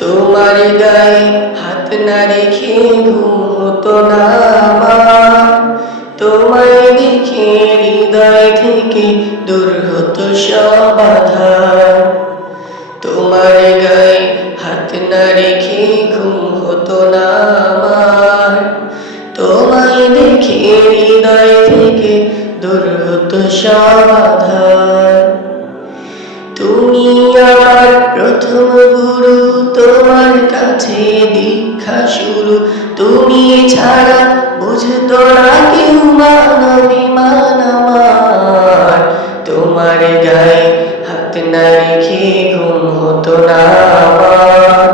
তোমার গায়ে হাত না রেখে ঘুম হতো না আমার। তোমায় দেখে হৃদয় থেকে দূর হতো সব আঁধার। তোমার গায়ে হাত না রেখে ঘুম হতো না আমার। তোমায় দেখে হৃদয় থেকে দূর হতো সব আঁধার। তুমি আমার প্রথম গুরু, তোমার কাছে দীক্ষা শুরু। তুমি ছাড়া বুঝতো না কেউ মানবিমান আমার। তোমার গায়ে হাত না রেখে ঘুম হতো না আমার।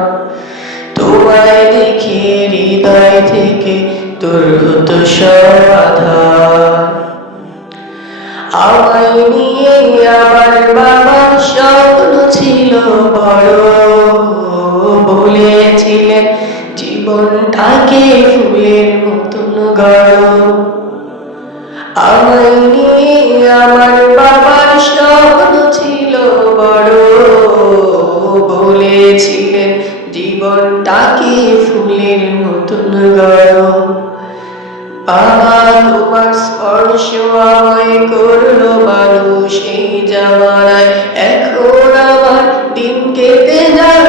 তোমায় দেখে হৃদয় থেকে দূর হতো সব আঁধার। আমায় নিয়ে আমার বাবার স্বপ্ন ছিল বড়, বলেছিলেন জীবনটাকে ফুলের মতন গড়ো। আমায় নিয়ে আমার বাবার স্বপ্ন ছিল বড়, বলেছিলেন জীবনটাকে ফুলের মতন গড়ো। বাবা তোমার স্পর্শ আমায় করলো মানুষ এই জামানায়। এখন আমার দিন কেটে গেল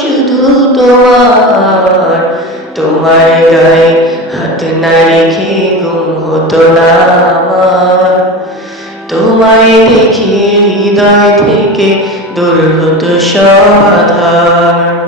শুধু তোমার। তোমার গায়ে হাত না রেখে ঘুম হতো না আমার। তোমায় দেখে হৃদয় থেকে দূর হতো সব আঁধার।